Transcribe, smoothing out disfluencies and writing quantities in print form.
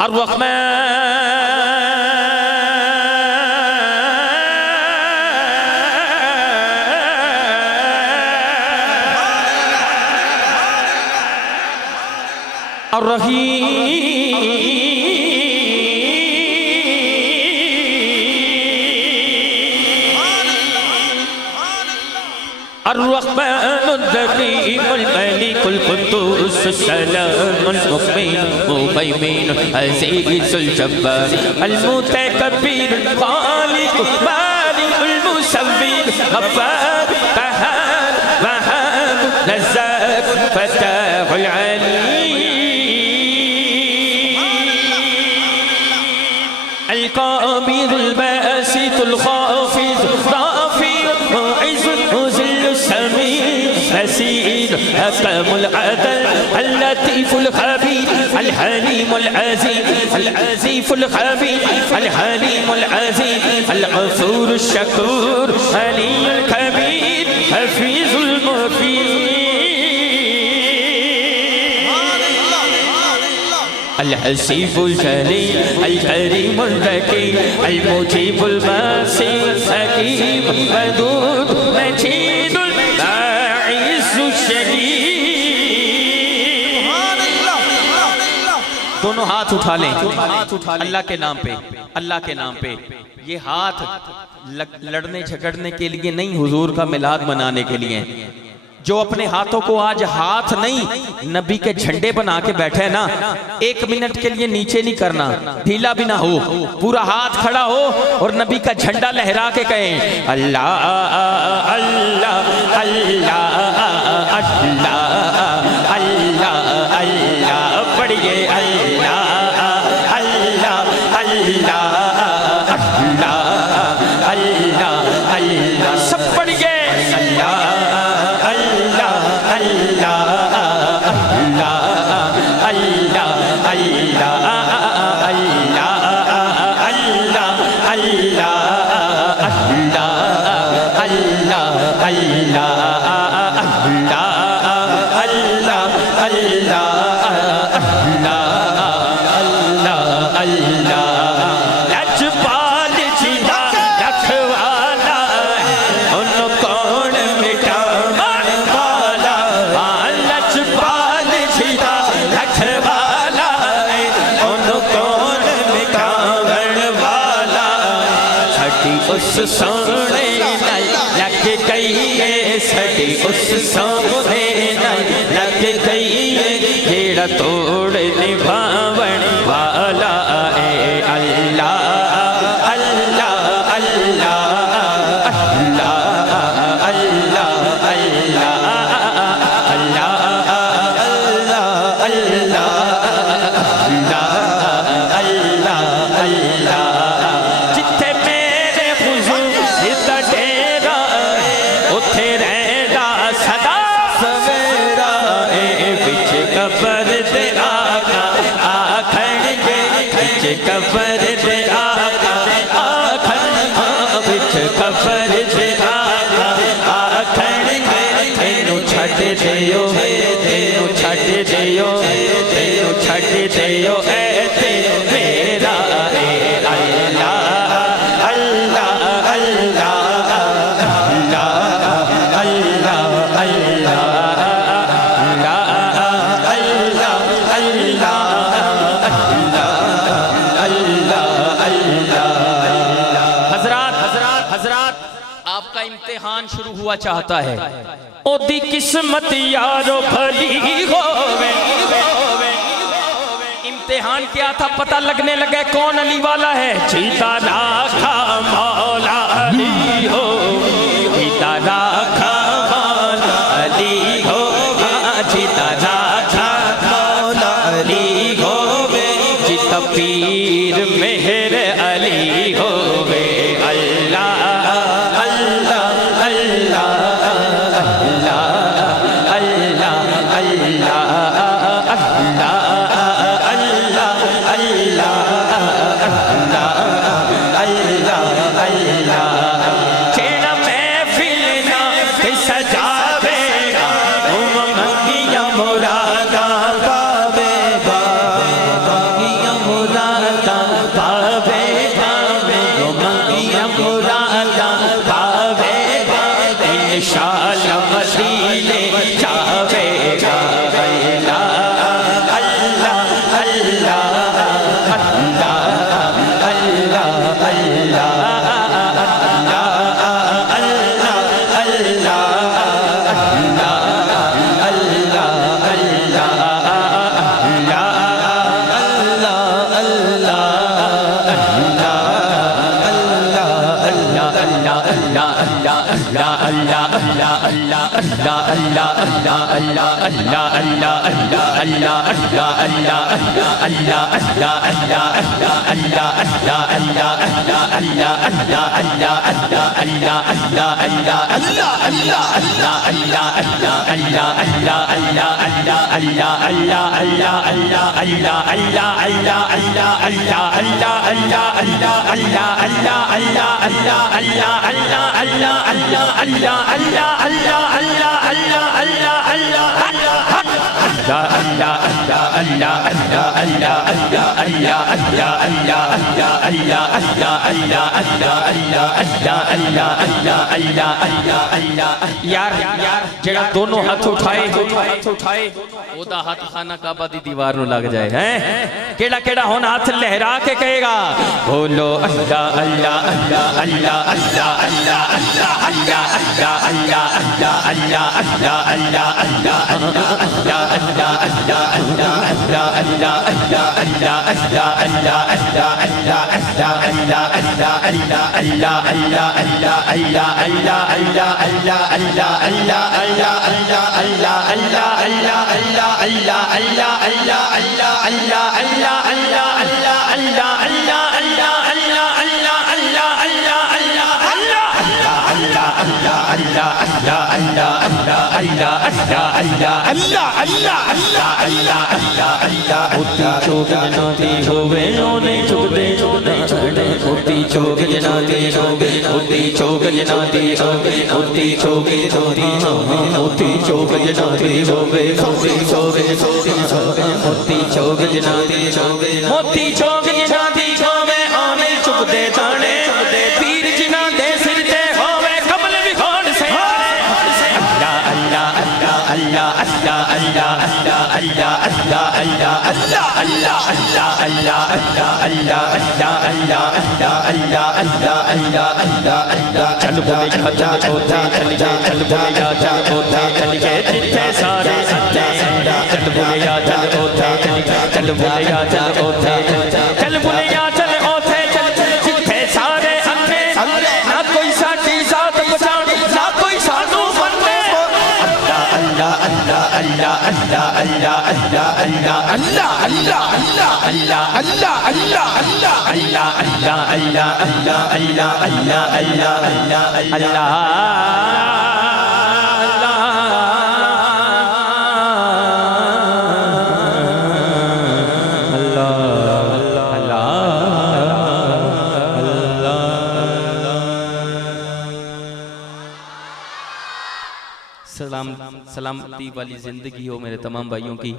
الرحمن الرحيم الملك القدوس السلام المؤمن المهيمن العزيز الجبار المتكبر الخالق البارئ المصور غفار قهار وهاب رزاق فتاح العليم القابض الباسط الخافض رافع معز مذل السميع نسير حكم العدل اللطيف الخبير الحليم العزيز العزيز الخبير الحليم العزيز الغفور الشكور علي الكبير حفيظ المفيد الحسيب الجليل الكريم الذكي المجيب الباسي الحكيم الودود مجيد الباعث الشديد. دونوں ہاتھ اٹھا لیں اللہ کے نام پہ، اللہ کے نام پہ. یہ ہاتھ لڑنے جھگڑنے کے لیے نہیں، حضور کا میلاد منانے کے لیے. جو اپنے ہاتھوں کو آج ہاتھ نہیں نبی کے جھنڈے بنا کے بیٹھے نا، ایک منٹ کے لیے نیچے نہیں کرنا، ڈھیلا بھی نہ ہو، پورا ہاتھ کھڑا ہو اور نبی کا جھنڈا لہرا کے کہیں اللہ اللہ اللہ اللہ اللہ اللہ پڑھئے اللہ اللہ اللہ اللہ اللہ اللہ سب پڑھئے اللہ سونے لگ گئی سڑی اس سونے لگ گئی جیڑا توڑ نبھاون والا اے اللہ اللہ اللہ اللہ اللہ اللہ اللہ اللہ اللہ جتھے میرے حضور دا ڈیرا اتھے رہدا صدا سویرا اے بچ قبر دے آقا آکھن گے بچ قبر دے آقا آکھن بچ قبر دے آقا آکھن گے تینو چھٹ دیو تینو چھٹ دیو تینو چھٹ دیو اے تے میرا اے اللہ امتحان شروع ہوا چاہتا ہے او دی قسمت یارو بھلی ہووے. امتحان کیا تھا پتہ لگنے لگے کون علی والا ہے. جیتا راکھا مولا علی ہو جیتا راکھا مولا علی ہو جیتا راکھا مولا علی ہو جیتا پیر مہر علی ہووے. اللہ پاوے گا منگیا مرادا پاوے گا انشاءاللہ مدینے جاوے گا یار جڑا دونوں ہاتھ اٹھائے او دا ہاتھ خانہ کعبہ دی دیوار نو لگ جائے ہیں کیڑا کیڑا ہونا ہاتھ لہرا کے کہے گا بولو اللہ اللہ اللہ اللہ اللہ اللہ اللہ اللہ اللہ اللہ چل بولے چل اوتے چل گئے چل بولے چل اوتے چل گئے جتھے سارے ستے چل بولے چل اوتے چل بولے چل اوتے چل بولے چل اوتے جتھے سارے ستے نہ کوئی ساڈی ذات بچاڑی نہ کوئی سانو مننے اللہ اللہ اللہ اللہ اللہ اللہ اللہ اللہ اللہ اللہ اللہ اللہ سلامتی والی زندگی ہو میرے تمام بھائیوں کی.